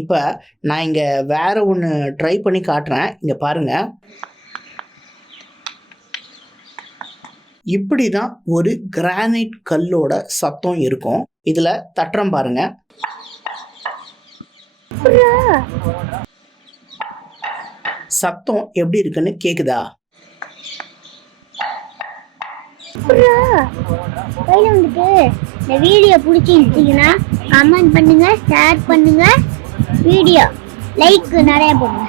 இப்போ நான் இங்கே வேற ஒன்று ட்ரை பண்ணி காட்டுறேன். இங்கே பாருங்க. இப்படி தான் ஒரு கிரானைட் கல்லோட சத்தம் இருக்கும். இதில் தட்டுறோம் பாருங்க. சத்தம் எப்படி இருக்குன்னு கேக்குதா? இந்த வீடியோ பிடிச்சிருந்தீங்கன்னா கமெண்ட் பண்ணுங்க, ஷேர் பண்ணுங்க, வீடியோ லைக் நிறைய போடுங்க.